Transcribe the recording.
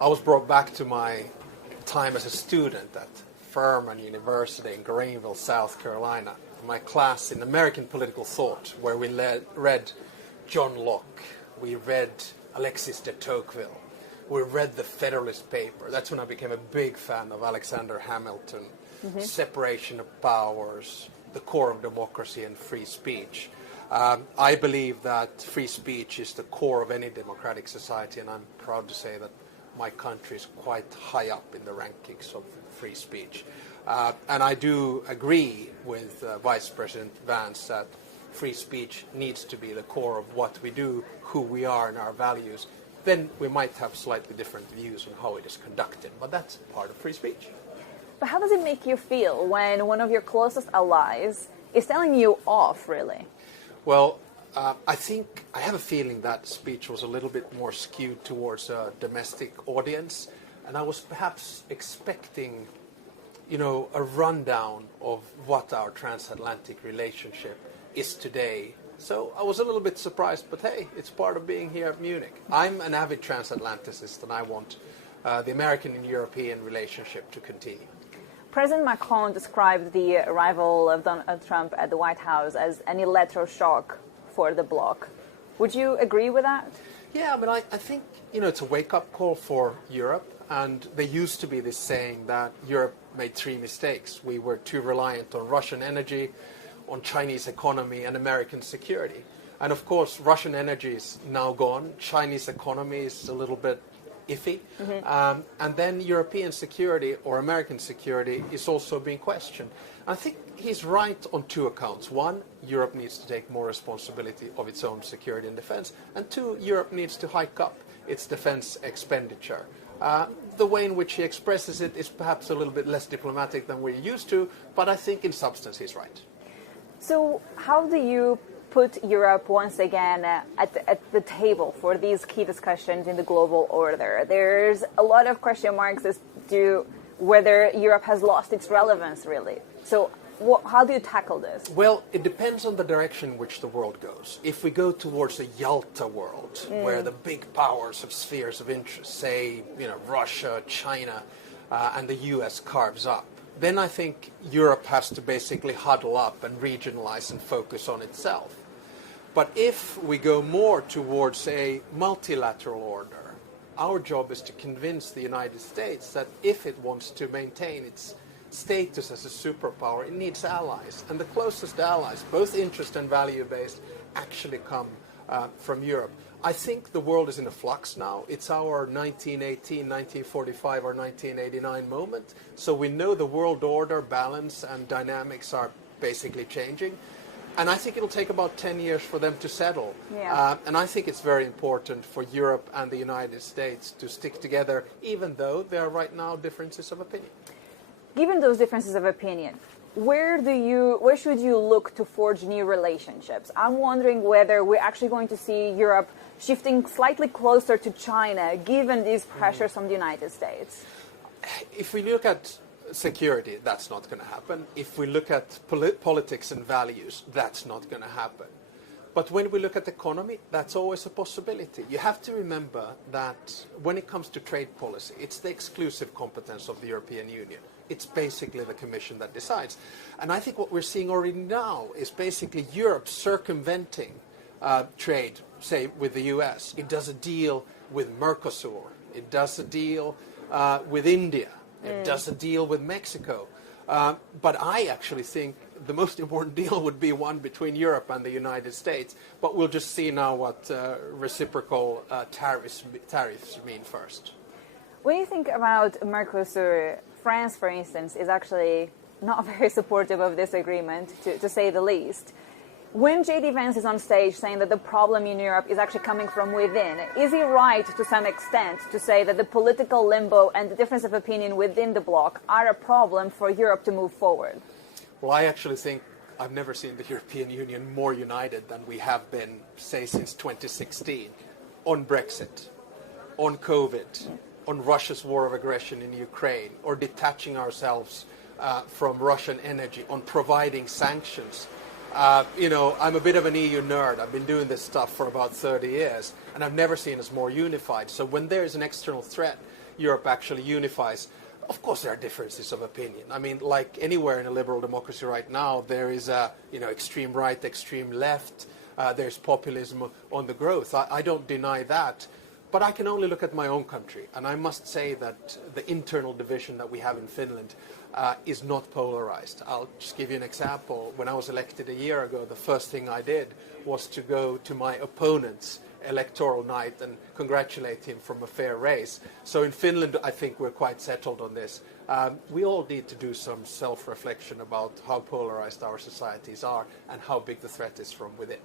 I was brought back to my time as a student at Furman University in Greenville, South Carolina. My class in American political thought, where we read John Locke, we read Alexis de Tocqueville, we read the Federalist Paper. That's when I became a big fan of Alexander Hamilton, separation of powers, the core of democracy and free speech. I believe that free speech is the core of any democratic society, and I'm proud to say that my country is quite high up in the rankings of free speech. And I do agree with Vice President Vance that free speech needs to be the core of what we do, who we are, and our values. Then we might have slightly different views on how it is conducted, but that's part of free speech. But how does it make you feel when one of your closest allies is telling you off, really? Well, I think I have a feeling that speech was a little bit more skewed towards a domestic audience, and I was perhaps expecting, a rundown of what our transatlantic relationship is today. So I was a little bit surprised, but hey, it's part of being here at Munich. I'm an avid transatlanticist, and I want the American and European relationship to continue. President Macron described the arrival of Donald Trump at the White House as an electroshock for the bloc. Would you agree with that? Yeah, I think, it's a wake-up call for Europe, and there used to be this saying that Europe made three mistakes. We were too reliant on Russian energy, on Chinese economy, and American security. And of course, Russian energy is now gone. Chinese economy is a little bit iffy. And then European security or American security is also being questioned. I think he's right on two accounts. One, Europe needs to take more responsibility of its own security and defense. And two, Europe needs to hike up its defense expenditure. The way in which he expresses it is perhaps a little bit less diplomatic than we're used to, but I think in substance he's right. So how do you put Europe once again at the table for these key discussions in the global order? There's a lot of question marks as to whether Europe has lost its relevance, really. So how do you tackle this? Well, it depends on the direction in which the world goes. If we go towards a Yalta world, where the big powers of spheres of interest, say, Russia, China, and the US carves up, then I think Europe has to basically huddle up and regionalize and focus on itself. But if we go more towards a multilateral order, our job is to convince the United States that if it wants to maintain its status as a superpower, it needs allies. And the closest allies, both interest and value-based, actually come from Europe. I think the world is in a flux now. It's our 1918, 1945, or 1989 moment. So we know the world order, balance, and dynamics are basically changing. And I think it'll take about 10 years for them to settle. Yeah. And I think it's very important for Europe and the United States to stick together, even though there are right now differences of opinion. Given those differences of opinion, where should you look to forge new relationships? I'm wondering whether we're actually going to see Europe shifting slightly closer to China, given these pressures from the United States. If we look at security, that's not going to happen. If we look at politics and values, that's not going to happen. But when we look at economy, that's always a possibility. You have to remember that when it comes to trade policy, it's the exclusive competence of the European Union. It's basically the Commission that decides. And I think what we're seeing already now is basically Europe circumventing trade, say, with the US. It does a deal with Mercosur. It does a deal with India. It does a deal with Mexico. But I actually think the most important deal would be one between Europe and the United States. But we'll just see now what reciprocal tariffs mean first. When you think about Mercosur, France, for instance, is actually not very supportive of this agreement, to say the least. When J.D. Vance is on stage saying that the problem in Europe is actually coming from within, is he right to some extent to say that the political limbo and the difference of opinion within the bloc are a problem for Europe to move forward? Well, I actually think I've never seen the European Union more united than we have been, say, since 2016, on Brexit, on COVID, on Russia's war of aggression in Ukraine, or detaching ourselves from Russian energy, on providing sanctions. I'm a bit of an EU nerd. I've been doing this stuff for about 30 years, and I've never seen us more unified. So when there is an external threat, Europe actually unifies. Of course, there are differences of opinion. I mean, like anywhere in a liberal democracy right now, there is a extreme right, extreme left. There's populism on the growth. I don't deny that. But I can only look at my own country, and I must say that the internal division that we have in Finland is not polarized. I'll just give you an example. When I was elected a year ago, the first thing I did was to go to my opponent's electoral night and congratulate him from a fair race. So in Finland, I think we're quite settled on this. We all need to do some self-reflection about how polarized our societies are and how big the threat is from within.